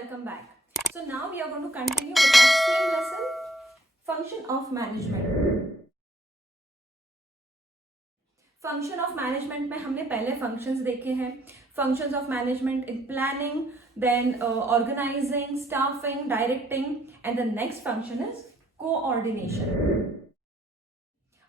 welcome back. So now we are going to continue with our same lesson, function of management. Function of management में हमने पहले functions देखे हैं. Functions of management in planning, then organising, staffing, directing, and the next function is coordination.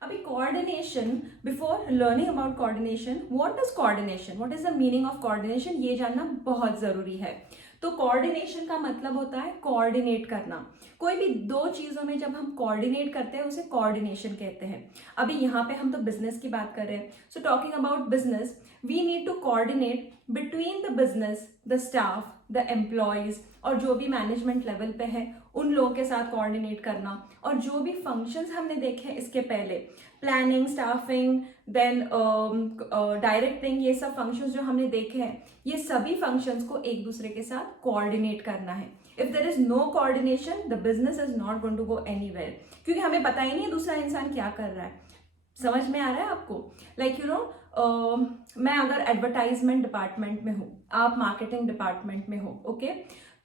अभी coordination, before learning about coordination, what is coordination, what is the meaning of coordination, ये जानना बहुत जरूरी है. तो कोऑर्डिनेशन का मतलब होता है कोऑर्डिनेट करना. कोई भी दो चीजों में जब हम कोऑर्डिनेट करते हैं उसे कोऑर्डिनेशन कहते हैं. अभी यहाँ पे हम तो बिजनेस की बात कर रहे हैं. So talking about business, we need to coordinate between the business, the staff, the employees, और जो भी मैनेजमेंट लेवल पे है उन लोगों के साथ कोऑर्डिनेट करना. और जो भी फंक्शंस हमने देखे हैं इसके पहले, प्लानिंग, स्टाफिंग, देन डायरेक्टिंग, ये सब फंक्शंस जो हमने देखे हैं, ये सभी फंक्शंस को एक दूसरे के साथ कोऑर्डिनेट करना है. If there is no coordination, the business is not going to go anywhere, क्योंकि हमें पता ही नहीं है दूसरा इंसान क्या कर रहा है. समझ में आ रहा है आपको? लाइक यू नो, मैं अगर एडवर्टाइजमेंट डिपार्टमेंट में हूँ, आप मार्केटिंग डिपार्टमेंट में हो, ओके,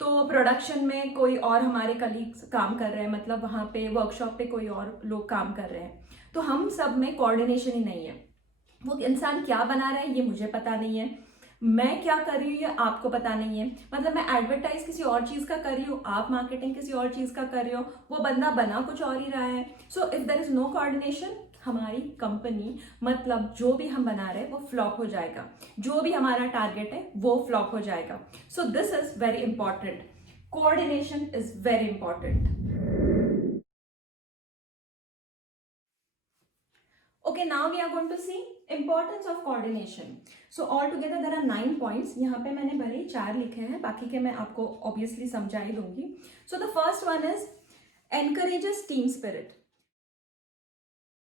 तो प्रोडक्शन में कोई और हमारे कलीग्स काम कर रहे हैं, मतलब वहाँ पे वर्कशॉप पे कोई और लोग काम कर रहे हैं, तो हम सब में कोऑर्डिनेशन ही नहीं है. वो इंसान क्या बना रहा है ये मुझे पता नहीं है, मैं क्या कर रही हूँ ये आपको पता नहीं है. मतलब मैं एडवर्टाइज किसी और चीज का कर रही हूँ, आप मार्केटिंग किसी और चीज का कर रहे हो, वो बंदा बना कुछ और ही रहा है. So if there is no coordination, हमारी कंपनी, मतलब जो भी हम बना रहे हैं वो फ्लॉप हो जाएगा, जो भी हमारा टारगेट है वो फ्लॉप हो जाएगा. सो this is very important. Coordination is very important. Okay, now we are going to see importance of coordination. So all together there are 9 points. यहाँ पे मैंने भले 4 लिखे हैं, बाकी के मैं आपको obviously समझा ही दूंगी. So the first one is encourages team spirit.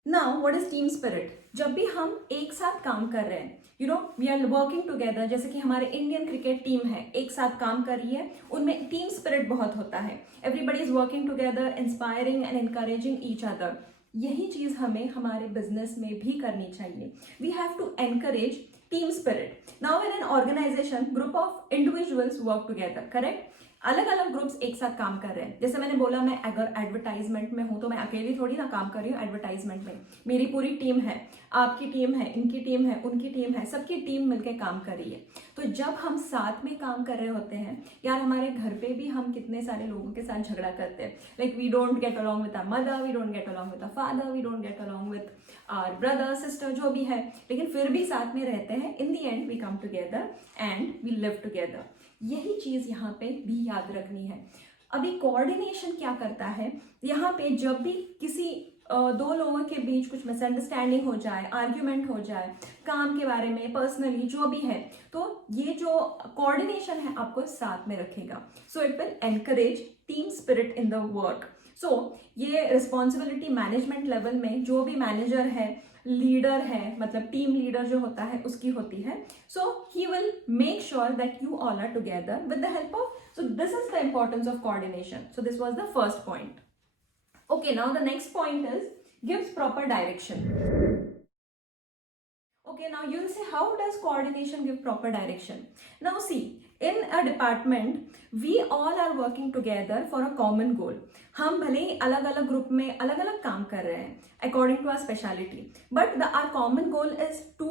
Now what is team spirit? जब भी हम एक साथ काम कर रहे हैं, you know, we are working together, जैसे कि हमारे इंडियन क्रिकेट टीम है, एक साथ काम कर रही है, उनमें टीम स्पिरिट बहुत होता है. Everybody is working together, inspiring and encouraging each other. यही चीज हमें हमारे बिजनेस में भी करनी चाहिए. We have to encourage team spirit. Now in an organization, group of individuals work together, correct. अलग अलग ग्रुप्स एक साथ काम कर रहे हैं. जैसे मैंने बोला, मैं अगर एडवर्टाइजमेंट में हूं तो मैं अकेली थोड़ी ना काम कर रही हूँ एडवर्टाइजमेंट में. मेरी पूरी टीम है, आपकी टीम है, इनकी टीम है, उनकी टीम है, सबकी टीम मिलकर काम कर रही है. तो जब हम साथ में काम कर रहे होते हैं, यार हमारे घर पे भी हम कितने सारे लोगों के साथ झगड़ा करते हैं. Like we don't get along with our mother, we don't get along with our father, we don't get along with our brother, sister, जो भी है, लेकिन फिर भी साथ में रहते हैं. In the end we come together and we live together. यही चीज यहाँ पे भी याद रखनी है. अभी कोऑर्डिनेशन क्या करता है, यहाँ पे जब भी किसी दो लोगों के बीच कुछ मिसअंडरस्टैंडिंग हो जाए, आर्ग्यूमेंट हो जाए, काम के बारे में, पर्सनली जो भी है, तो ये जो कोऑर्डिनेशन है आपको साथ में रखेगा. So it will encourage team spirit in the work. So ये रिस्पॉन्सिबिलिटी मैनेजमेंट लेवल में जो भी मैनेजर है, लीडर है, मतलब टीम लीडर जो होता है उसकी होती है. So he will make sure that you all are together with the help of. So this is the importance of coordination. So this was the first point. Okay, now the next point is gives proper direction. Okay, now you will say, how does coordination give proper direction? Now see, in a department we all are working together for a common goal. हम भले ही अलग अलग group में अलग अलग काम कर रहे हैं according to our speciality, but our common goal is to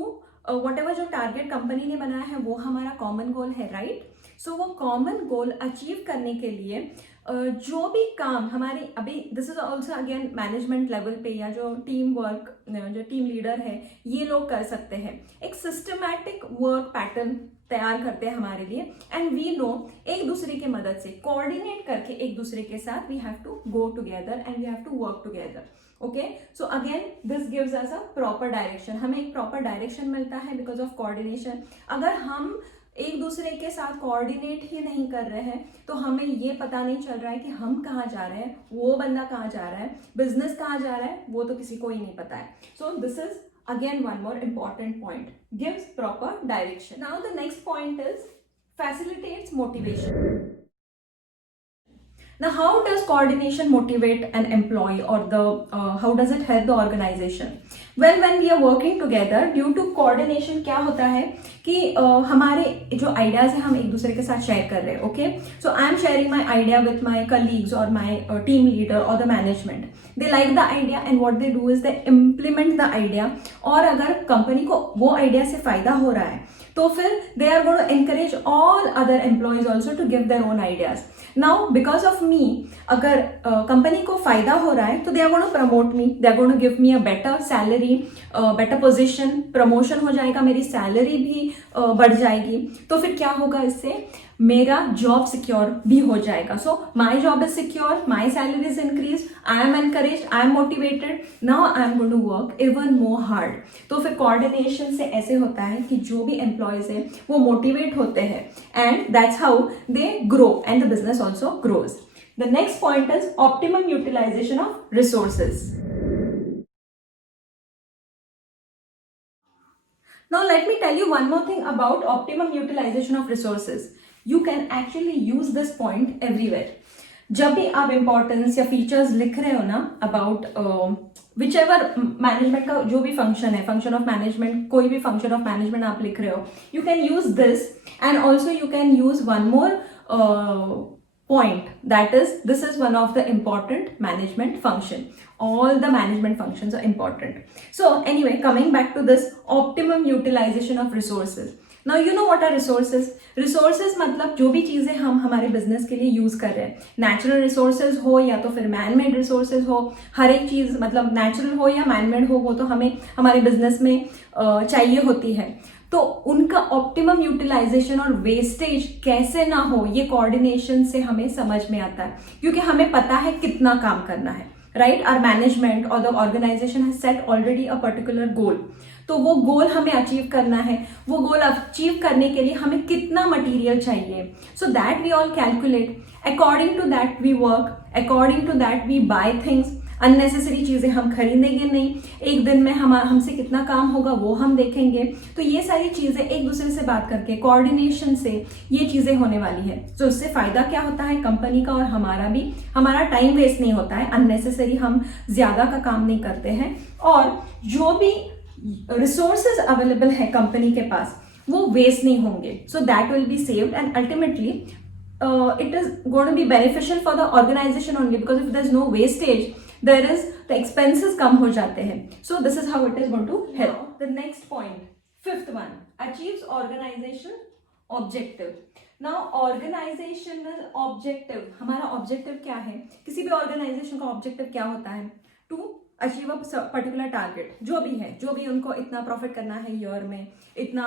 whatever जो टारगेट कंपनी ने बनाया है वो हमारा कॉमन गोल है, राइट. सो वो कॉमन गोल अचीव करने के लिए जो भी काम हमारे, अभी this is also again management level पे, या जो टीम वर्क, जो टीम लीडर है, ये लोग कर सकते हैं. एक सिस्टमैटिक वर्क पैटर्न तैयार करते हैं हमारे लिए. एंड वी नो, एक दूसरे की मदद से कोऑर्डिनेट करके एक दूसरे के साथ we have to go together and we have to work together. Okay, so again this gives us a proper direction. हमें एक प्रॉपर डायरेक्शन मिलता है बिकॉज ऑफ कोऑर्डिनेशन. अगर हम एक दूसरे के साथ कोऑर्डिनेट ही नहीं कर रहे हैं तो हमें ये पता नहीं चल रहा है कि हम कहाँ जा रहे हैं, वो बंदा कहाँ जा रहा है, बिजनेस कहाँ जा रहा है, वो तो किसी को ही नहीं पता है. So this is again one more important point, gives proper direction. Now the next point is facilitates motivation. Now how does coordination motivate an employee, or the how does it help the organization? Well when we are working together due to coordination क्या होता है कि हमारे जो ideas हैं हम एक दूसरे के साथ शेयर कर रहे हैं. Okay, so I am sharing my idea with my colleagues और माई टीम लीडर और the management. They like the idea and what they do is they implement the idea. और अगर कंपनी को वो आइडिया से फायदा हो रहा है तो फिर they are going to encourage all other employees also to give their own ideas. Now because of me, अगर कंपनी को फायदा हो रहा है तो they are going to promote me, they are going to give me a better salary, better position, promotion हो जाएगा, मेरी सैलरी भी बढ़ जाएगी. तो फिर क्या होगा, इससे मेरा जॉब सिक्योर भी हो जाएगा. So my job is secure, my salary is increase, I am encourage, I am motivated, now I am going to work even more hard. तो फिर कोऑर्डिनेशन से ऐसे होता है कि जो भी एम्प्लॉयज हैं वो मोटिवेट होते हैं and that's how they grow and the business also grows. The next point is optimum utilization of resources. Now let me tell you one more thing about optimum utilization of resources. You can actually use this point everywhere. जब भी आप importance या features लिख रहे हो ना about which ever management का जो भी फंक्शन है, फंक्शन ऑफ मैनेजमेंट, कोई भी फंक्शन ऑफ मैनेजमेंट आप लिख रहे हो, you can use this and also you can use one more point, that is, this is one of the important management function. All the management functions are important. So anyway, coming back to this optimum utilization of resources. Now you know what are resources. Resources मतलब जो भी चीजें हम हमारे business के लिए use कर रहे हैं, नेचुरल रिसोर्सेज हो या तो फिर मैन मेड रिसोर्सेज हो, हर एक चीज मतलब नेचुरल हो या मैन मेड हो वो तो हमें हमारे बिजनेस में चाहिए होती है. तो उनका ऑप्टिमम यूटिलाइजेशन और वेस्टेज कैसे ना हो ये कोऑर्डिनेशन से हमें समझ में आता है, क्योंकि हमें पता है कितना काम करना है, राइट. आवर मैनेजमेंट और the organization has set already a particular goal. तो वो गोल हमें अचीव करना है, वो गोल अचीव करने के लिए हमें कितना मटेरियल चाहिए. So that we all calculate, according to that we work, according to that we buy things. Unnecessary चीजें हम खरीदेंगे नहीं, एक दिन में हमसे कितना काम होगा वो हम देखेंगे. तो ये सारी चीजें एक दूसरे से बात करके कोऑर्डिनेशन से ये चीजें होने वाली है. तो इससे फायदा क्या होता है कंपनी का और हमारा भी, हमारा टाइम वेस्ट नहीं होता है, अननेसेसरी हम ज्यादा का काम नहीं करते हैं, और जो भी रिसोर्सेज अवेलेबल है कंपनी के पास वो वेस्ट नहीं होंगे. So that will be saved and ultimately it is going to be beneficial for the organization only, because if there is no wastage, there is the expenses कम हो जाते हैं. So this is how it is going to help. Now, the next point, fifth one, achieves organization objective. Now organizational objective, हमारा objective क्या है, किसी भी organization का objective क्या होता है, to achieve a particular target. जो भी है, जो भी उनको इतना प्रॉफिट करना है ईयर में, इतना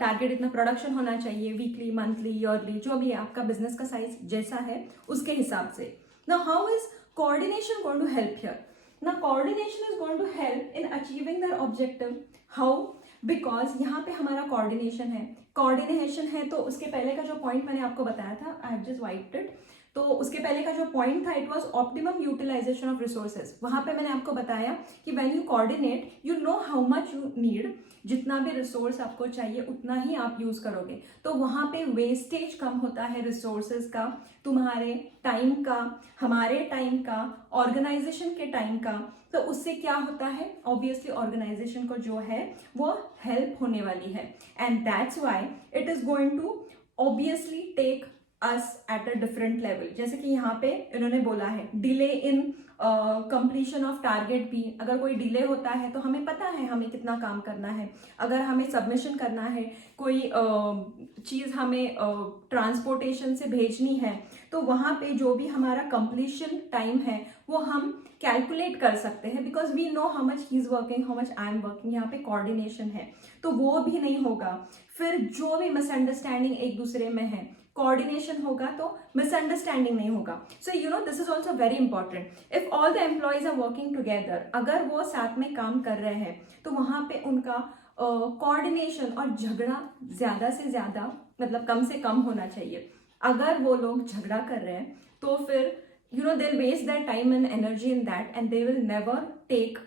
टारगेट, इतना प्रोडक्शन होना चाहिए वीकली, मंथली, ईयरली, जो भी है आपका बिजनेस का साइज जैसा है उसके हिसाब से. Now how is coordination going to help here. Now coordination is going to help in achieving that objective. How, because यहाँ पे हमारा कोऑर्डिनेशन है तो उसके पहले का जो पॉइंट मैंने आपको बताया था, I have just wiped it. तो उसके पहले का जो पॉइंट था, it was optimum utilization of resources. वहां पे मैंने आपको बताया कि when you coordinate you know how much you need, जितना भी रिसोर्स आपको चाहिए उतना ही आप यूज करोगे. तो वहां पे वेस्टेज कम होता है रिसोर्सेज का, तुम्हारे टाइम का, हमारे टाइम का, ऑर्गेनाइजेशन के टाइम का. तो उससे क्या होता है, ऑब्वियसली ऑर्गेनाइजेशन को जो है वो हेल्प होने वाली है, and that's why it is going to obviously take us at a different level. जैसे कि यहाँ पे इन्होंने बोला है delay in completion of target भी. अगर कोई डिले होता है तो हमें पता है हमें कितना काम करना है. अगर हमें सबमिशन करना है, कोई चीज़ हमें ट्रांसपोर्टेशन से भेजनी है, तो वहाँ पे जो भी हमारा कंप्लीशन टाइम है वो हम कैलकुलेट कर सकते हैं, because we know how much he is working, how much I am working. यहाँ पे कोऑर्डिनेशन है तो वो भी नहीं होगा. फिर जो भी मिसअंडरस्टैंडिंग एक दूसरे में है, कोऑर्डिनेशन होगा तो मिसअंडरस्टैंडिंग नहीं होगा. So you know this is also very important. If all the employees are working together, अगर वो साथ में काम कर रहे हैं तो वहां पे उनका कोऑर्डिनेशन और झगड़ा ज्यादा से ज्यादा मतलब कम से कम होना चाहिए. अगर वो लोग झगड़ा कर रहे हैं तो फिर you know they waste their time and energy in that and they will never take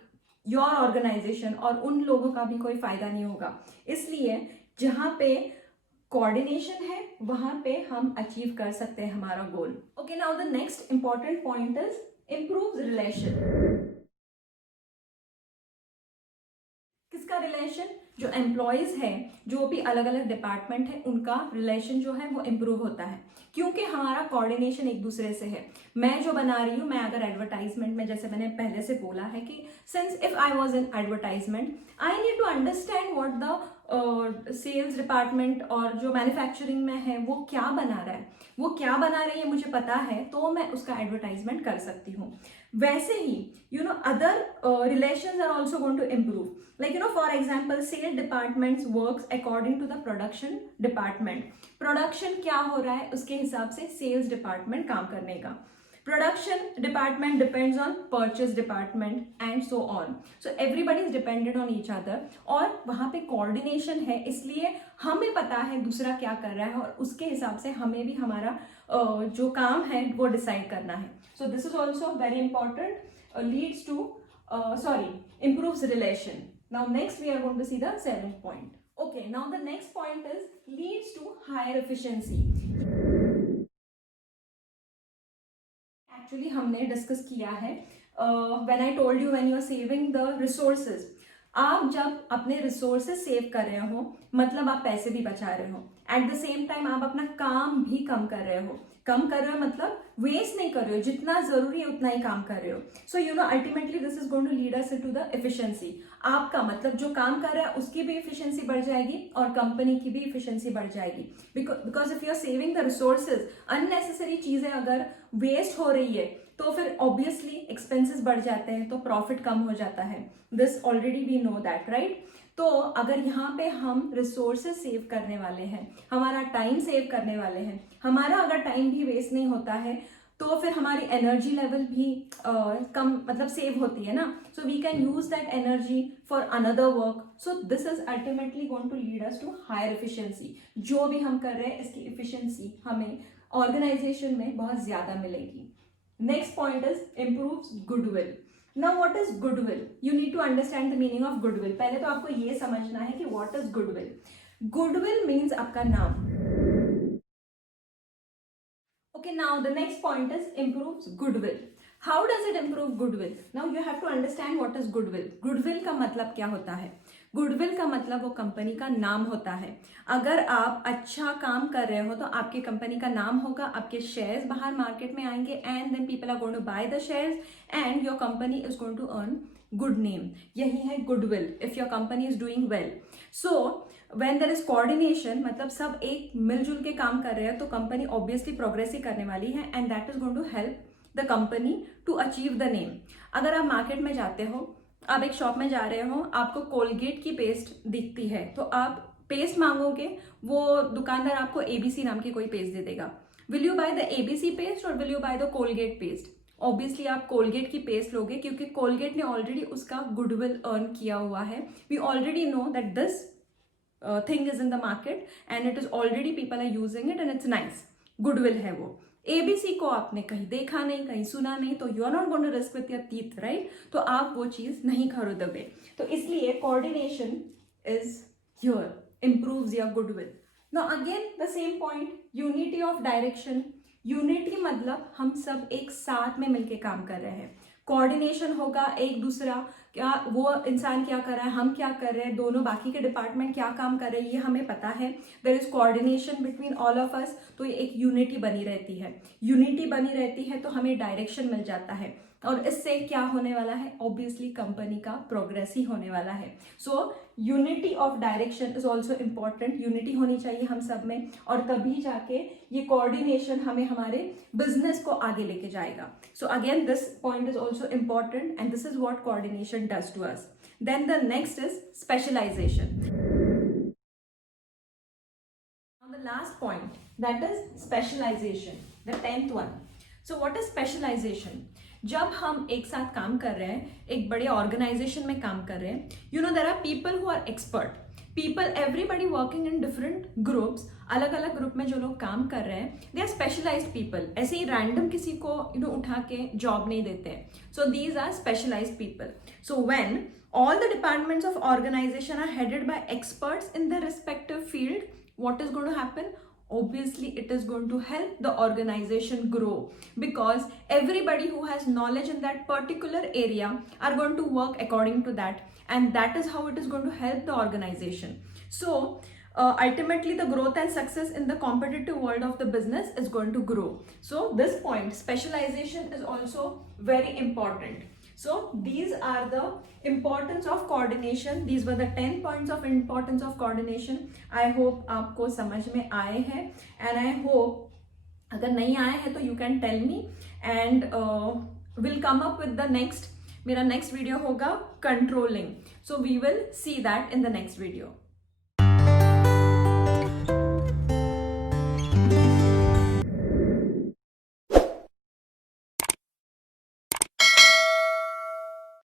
your organization, और उन लोगों का भी कोई फायदा नहीं होगा. इसलिए जहां पे कोऑर्डिनेशन है वहां पे हम अचीव कर सकते हैं हमारा goal. Okay, now the next important point is improve relation. किसका रिलेशन, जो एम्प्लॉयज है, जो भी अलग अलग डिपार्टमेंट है, उनका रिलेशन जो है वो इम्प्रूव होता है, क्योंकि हमारा कोऑर्डिनेशन एक दूसरे से है। मैं जो बना रही हूँ, मैं अगर एडवर्टाइजमेंट में, जैसे मैंने पहले से बोला है कि since if I was in advertisement, I need to understand what the sales department और जो मैन्युफैक्चरिंग में है वो क्या बना रहा है, वो क्या बना रही है मुझे पता है, तो मैं उसका एडवर्टाइजमेंट कर सकती हूँ। वैसे ही other relations are also going to improve, like for example sale departments works according to the production department, production क्या हो रहा है उसके हिसाब से सेल्स डिपार्टमेंट काम करने का, production department depends on purchase department and so on, so everybody is dependent on each other, और वहां पे कोऑर्डिनेशन है, इसलिए हमें पता है दूसरा क्या कर रहा है और उसके हिसाब से हमें भी हमारा जो काम है वो डिसाइड करना है। So this is also very important, leads to improves relation. Now next we are going to see the seventh point. Okay, now the next point is leads to higher efficiency. Actually हमने discuss किया है when I told you when you are saving the resources, आप जब अपने resources save कर रहे हो मतलब आप पैसे भी बचा रहे हो, एट द सेम टाइम आप अपना काम भी कम कर रहे हो, कम कर रहे हो मतलब वेस्ट नहीं कर रहे हो, जितना जरूरी है उतना ही काम कर रहे हो। So ultimately this is going to lead us to the efficiency, आपका मतलब जो काम कर रहा है उसकी भी एफिशिएंसी बढ़ जाएगी और कंपनी की भी एफिशिएंसी बढ़ जाएगी, because if you are saving the resources, unnecessary चीजें अगर वेस्ट हो रही है तो फिर ऑब्वियसली एक्सपेंसेस बढ़ जाते हैं, तो प्रॉफिट कम हो जाता है, this already we know that, right. तो अगर यहाँ पे हम रिसोर्सेज सेव करने वाले हैं, हमारा टाइम सेव करने वाले हैं, हमारा अगर टाइम भी वेस्ट नहीं होता है तो फिर हमारी एनर्जी लेवल भी कम मतलब सेव होती है ना, so we can use that energy for another work, so this is ultimately going to lead us to higher efficiency. जो भी हम कर रहे हैं इसकी एफिशिएंसी हमें ऑर्गेनाइजेशन में बहुत ज्यादा मिलेगी। Next point is improves goodwill. Now what is goodwill? You need to understand the meaning of goodwill. पहले तो आपको ये समझना है कि what is goodwill. Goodwill means आपका नाम. Okay, now the next point is improves goodwill. How does it improve goodwill? Now you have to understand what is goodwill. Goodwill का मतलब क्या होता है? गुडविल का मतलब वो कंपनी का नाम होता है। अगर आप अच्छा काम कर रहे हो तो आपकी कंपनी का नाम होगा, आपके शेयर्स बाहर मार्केट में आएंगे and then people are going to buy the shares and your company is going to earn good name. यही है goodwill, if your company is doing well. So when there is coordination, मतलब सब एक मिलजुल के काम कर रहे हैं तो कंपनी ऑब्वियसली प्रोग्रेस ही करने वाली है and that is going to help the company to achieve the name. अगर आप मार्केट में जाते हो, आप एक शॉप में जा रहे हो, आपको कोलगेट की पेस्ट दिखती है तो आप पेस्ट मांगोगे, वो दुकानदार आपको एबीसी नाम की कोई पेस्ट दे देगा। Will you buy the ABC paste और will you buy the Colgate paste? Obviously आप कोलगेट की पेस्ट लोगे, क्योंकि कोलगेट ने ऑलरेडी उसका गुडविल अर्न किया हुआ है। We already know that this thing is in the market and it is already people are using it and it's nice, goodwill है वो। एबीसी को आपने कहीं देखा नहीं, कहीं सुना नहीं, तो you are not going to risk with your teeth, right? तो आप वो चीज नहीं खरीदोगे। तो इसलिए coordination is here, improves your goodwill. Now again the same point, unity of direction. Unity मतलब हम सब एक साथ में मिलके काम कर रहे हैं। कोऑर्डिनेशन होगा, एक दूसरा क्या, वो इंसान क्या कर रहा है, हम क्या कर रहे हैं, दोनों बाकी के डिपार्टमेंट क्या काम कर रहे हैं, ये हमें पता है। There is coordination between all of us, तो ये एक यूनिटी बनी रहती है। यूनिटी बनी रहती है तो हमें डायरेक्शन मिल जाता है, और इससे क्या होने वाला है, ऑब्वियसली कंपनी का प्रोग्रेस ही होने वाला है। So unity of direction is also important. Unity होनी चाहिए हम सब में, और तभी जाके ये कोऑर्डिनेशन हमें हमारे बिजनेस को आगे लेके जाएगा। So again this point is also important and this is what coordination does to us. Then the next is specialization. The last point, that is specialization, the 10th one. So what is specialization? जब हम एक साथ काम कर रहे हैं, एक बड़े ऑर्गेनाइजेशन में काम कर रहे हैं, you know there are people who are expert, people everybody working in different groups, अलग अलग ग्रुप में जो लोग काम कर रहे हैं, दे आर स्पेशलाइज्ड पीपल। ऐसे ही रैंडम किसी को उठा के जॉब नहीं देते हैं। So these are specialized people. So when all the departments of organization are headed by experts in their respective field, what is going to happen? obviously it is going to help the organization grow, because everybody who has knowledge in that particular area are going to work according to that, and that is how it is going to help the organization. So ultimately the growth and success in the competitive world of the business is going to grow. So this point, specialization, is also very important. So these are the importance of coordination. These were the 10 points of importance of coordination. I hope आपको समझ में आए हैं, and I hope अगर नहीं आए हैं तो you can tell me, and we'll come up with the next, मेरा next video होगा controlling. So we will see that in the next video.